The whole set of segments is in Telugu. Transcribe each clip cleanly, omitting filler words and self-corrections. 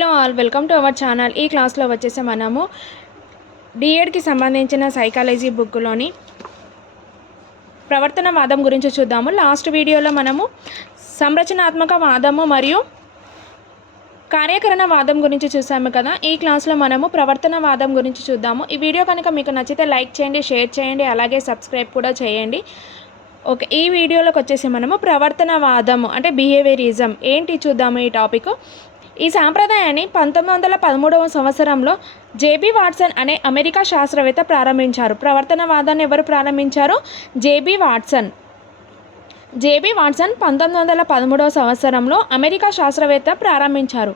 Hello all, welcome to our channel. ఈ క్లాస్లో వచ్చేసి మనము డిఎడ్కి సంబంధించిన సైకాలజీ బుక్లోని ప్రవర్తనవాదం గురించి చూద్దాము. లాస్ట్ వీడియోలో మనము సంరచనాత్మక వాదము మరియు కార్యకరణవాదం గురించి చూసాము కదా. ఈ క్లాస్లో మనము ప్రవర్తనవాదం గురించి చూద్దాము. ఈ వీడియో కనుక మీకు నచ్చితే లైక్ చేయండి, షేర్ చేయండి, అలాగే సబ్స్క్రైబ్ కూడా చేయండి. ఓకే, ఈ వీడియోలోకి వచ్చేసి మనము ప్రవర్తనవాదం అంటే బిహేవియరిజం ఏంటి చూద్దాము. ఈ టాపిక్, ఈ సాంప్రదాయాన్ని 1913వ సంవత్సరంలో జేబీ వాట్సన్ అనే అమెరికా శాస్త్రవేత్త ప్రారంభించారు. ప్రవర్తనవాదాన్ని ఎవరు ప్రారంభించారు? జేబీ వాట్సన్ 1913వ సంవత్సరంలో అమెరికా శాస్త్రవేత్త ప్రారంభించారు.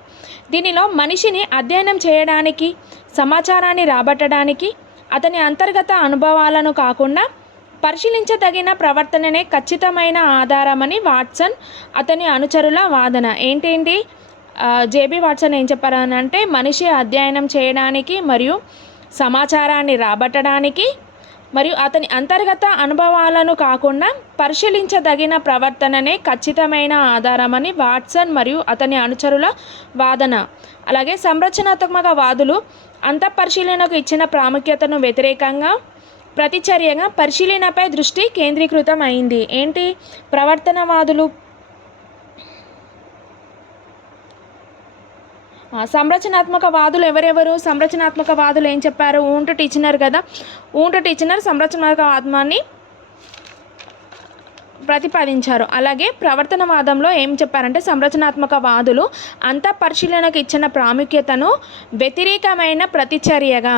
దీనిలో మనిషిని అధ్యయనం చేయడానికి, సమాచారాన్ని రాబట్టడానికి, అతని అంతర్గత అనుభవాలను కాకుండా పరిశీలించదగిన ప్రవర్తననే ఖచ్చితమైన ఆధారమని వాట్సన్ అతని అనుచరుల వాదన. ఏంటేంటి జేబీ వాట్సన్ ఏం చెప్పారనంటే, మనిషి అధ్యయనం చేయడానికి మరియు సమాచారాన్ని రాబట్టడానికి మరియు అతని అంతర్గత అనుభవాలను కాకుండా పరిశీలించదగిన ప్రవర్తననే ఖచ్చితమైన ఆధారమని వాట్సన్ మరియు అతని అనుచరుల వాదన. అలాగే సంరచనాత్మక వాదులు అంతఃపరిశీలనకు ఇచ్చిన ప్రాముఖ్యతను వ్యతిరేకంగా ప్రతిచర్యగా పరిశీలనపై దృష్టి కేంద్రీకృతం అయింది. ఏంటి ప్రవర్తనవాదులు? సంరచనాత్మక వాదులు ఎవరెవరు? సంరచనాత్మక వాదులు ఏం చెప్పారు? ఊంట్ టీచనర్ కదా. ఊంట్ టీచనర్ సంరచనాత్మకవాదాన్ని ప్రతిపాదించారు. అలాగే ప్రవర్తనవాదంలో ఏం చెప్పారంటే, సంరచనాత్మక వాదులు అంతఃపరిశీలనకు ఇచ్చిన ప్రాముఖ్యతను వ్యతిరేకమైన ప్రతిచర్యగా,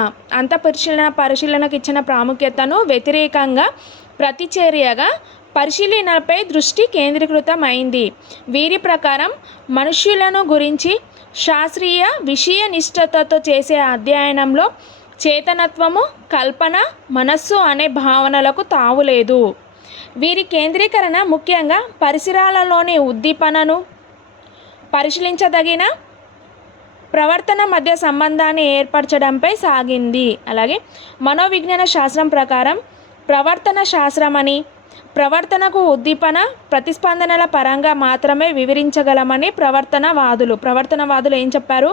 పరిశీలనకు ఇచ్చిన ప్రాముఖ్యతను వ్యతిరేకంగా ప్రతిచర్యగా పరిశీలనపై దృష్టి కేంద్రీకృతం అయింది. వీరి ప్రకారం మనుష్యులను గురించి శాస్త్రీయ విషయ నిష్ఠతతో చేసే అధ్యయనంలో చేతనత్వము, కల్పన, మనస్సు అనే భావనలకు తావులేదు. వీరి కేంద్రీకరణ ముఖ్యంగా పరిసరాలలోని ఉద్దీపనను, పరిశీలించదగిన ప్రవర్తన మధ్య సంబంధాన్ని ఏర్పరచడంపై సాగింది. అలాగే మనోవిజ్ఞాన శాస్త్రం ప్రకారం ప్రవర్తన శాస్త్రమని ప్రవర్తనకు ఉద్దీపన, ప్రతిస్పందనల పరంగా మాత్రమే వివరించగలమని ప్రవర్తనవాదులు ఏం చెప్పారు?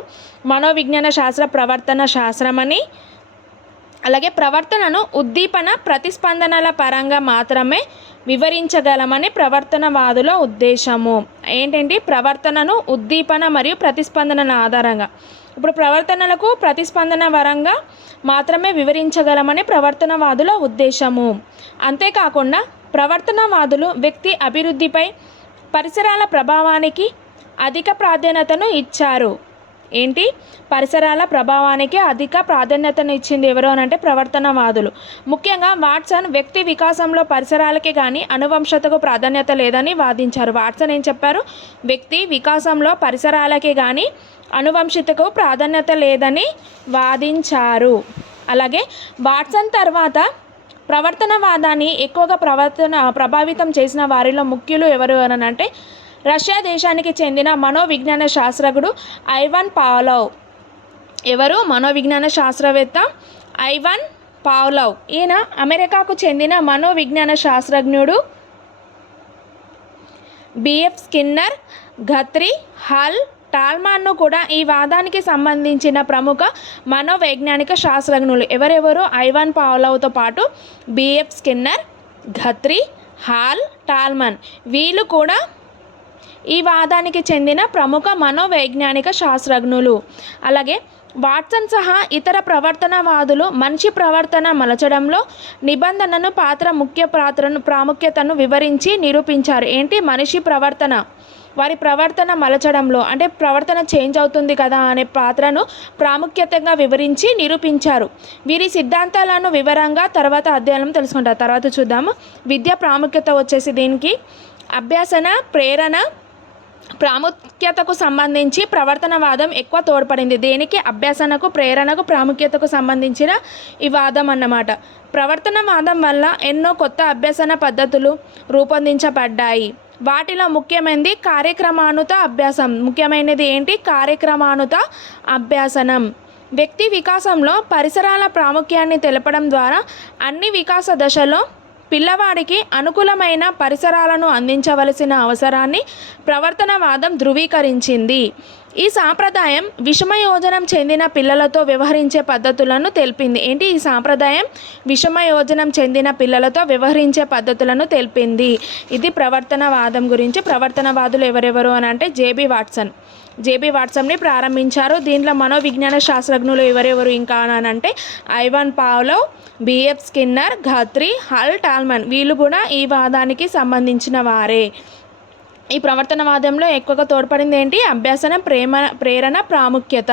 మనోవిజ్ఞాన శాస్త్ర ప్రవర్తన శాస్త్రమని, అలాగే ప్రవర్తనను ఉద్దీపన, ప్రతిస్పందనల పరంగా మాత్రమే వివరించగలమని ప్రవర్తనవాదుల ఉద్దేశము. ఏంటంటే ప్రవర్తనను ఉద్దీపన మరియు ప్రతిస్పందనల ఆధారంగా, ఇప్పుడు ప్రవర్తనలకు ప్రతిస్పందన పరంగా మాత్రమే వివరించగలమని ప్రవర్తనవాదుల ఉద్దేశము. అంతేకాకుండా ప్రవర్తనవాదులు వ్యక్తి అభివృద్ధిపై పరిసరాల ప్రభావానికి అధిక ప్రాధాన్యతను ఇచ్చారు. ఏంటి? పరిసరాల ప్రభావానికి అధిక ప్రాధాన్యతను ఇచ్చింది ఎవరు అంటే ప్రవర్తనవాదులు. ముఖ్యంగా వాట్సన్ వ్యక్తి వికాసంలో పరిసరాలకి కానీ అనువంశతకు ప్రాధాన్యత లేదని వాదించారు. వాట్సన్ ఏం చెప్పారు? వ్యక్తి వికాసంలో పరిసరాలకి కానీ అనువంశతకు ప్రాధాన్యత లేదని వాదించారు. అలాగే వాట్సన్ తర్వాత ప్రవర్తనవాదాన్ని ఎక్కువగా ప్రభావితం చేసిన వారిలో ముఖ్యులు ఎవరు అంటే, రష్యా దేశానికి చెందిన మనోవిజ్ఞాన శాస్త్రజ్ఞుడు ఐవాన్ పావ్లోవ్. ఎవరు? మనోవిజ్ఞాన శాస్త్రవేత్త ఐవాన్ పావ్లోవ్. ఈయన అమెరికాకు చెందిన మనోవిజ్ఞాన శాస్త్రజ్ఞుడు బిఎఫ్ స్కిన్నర్, గత్రీ, హల్, టాల్మాన్ను కూడా ఈ వాదానికి సంబంధించిన ప్రముఖ మనోవైజ్ఞానిక శాస్త్రజ్ఞులు. ఎవరెవరు? ఐవాన్ పావ్లోవ్తో పాటు బిఎఫ్ స్కిన్నర్, గత్రీ, హాల్, టాల్మాన్. వీళ్ళు కూడా ఈ వాదానికి చెందిన ప్రముఖ మనోవైజ్ఞానిక శాస్త్రజ్ఞులు. అలాగే వాట్సన్ సహా ఇతర ప్రవర్తనవాదులు మనిషి ప్రవర్తన మలచడంలో నిబంధనను ప్రాముఖ్యతను వివరించి నిరూపించారు. ఏంటి? మనిషి ప్రవర్తన, వారి ప్రవర్తన మలచడంలో అంటే ప్రవర్తన చేంజ్ అవుతుంది కదా అనే పాత్రను ప్రాముఖ్యతంగా వివరించి నిరూపించారు. వీరి సిద్ధాంతాలను వివరంగా తర్వాత అధ్యయనం తెలుసుకుంటారు. తర్వాత చూద్దాము. విద్య ప్రాముఖ్యత వచ్చేసి దీనికి అభ్యసన, ప్రేరణ ప్రాముఖ్యతకు సంబంధించి ప్రవర్తనవాదం ఎక్కువ తోడ్పడింది. దేనికి? అభ్యసనకు, ప్రేరణకు, ప్రాముఖ్యతకు సంబంధించిన ఈ వాదం అన్నమాట. ప్రవర్తనవాదం వల్ల ఎన్నో కొత్త అభ్యసన పద్ధతులు రూపొందించబడ్డాయి. వాటిలో ముఖ్యమైనది కార్యక్రమానుత అభ్యాసం. ముఖ్యమైనది ఏంటి? కార్యక్రమానుత అభ్యాసనం. వ్యక్తి వికాసంలో పరిసరాల ప్రాముఖ్యాన్ని తెలపడం ద్వారా అన్ని వికాస దశలో పిల్లవాడికి అనుకూలమైన పరిసరాలను అందించవలసిన అవసరాన్ని ప్రవర్తనవాదం ధృవీకరించింది. ఈ సాంప్రదాయం విషమయోజనం చెందిన పిల్లలతో వ్యవహరించే పద్ధతులను తెలిపింది. ఏంటి ఈ సాంప్రదాయం? విషమయోజనం చెందిన పిల్లలతో వ్యవహరించే పద్ధతులను తెలిపింది. ఇది ప్రవర్తనవాదం గురించి. ప్రవర్తనవాదులు ఎవరెవరు అని అంటే జేబీ వాట్సన్ని ప్రారంభించారు. దీంట్లో మనోవిజ్ఞాన శాస్త్రజ్ఞులు ఎవరెవరు ఇంకా అని అంటే ఐవాన్ పావ్లోవ్, బిఎఫ్ స్కిన్నర్, ఘత్రీ, హల్ టాల్మన్ వీళ్ళు కూడా ఈ వాదానికి సంబంధించిన వారే. ఈ ప్రవర్తనవాదంలో ఎక్కువగా తోడ్పడింది ఏంటి? అభ్యాసనం, ప్రేరణ, ప్రాముఖ్యత.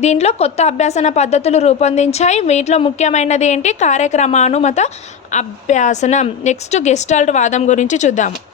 దీంట్లో కొత్త అభ్యాసన పద్ధతులు రూపొందించాయి. వీటిలో ముఖ్యమైనది ఏంటి? కార్యక్రమానుమత అభ్యాసనం. నెక్స్ట్ గెస్టాల్ట్ వాదం గురించి చూద్దాము.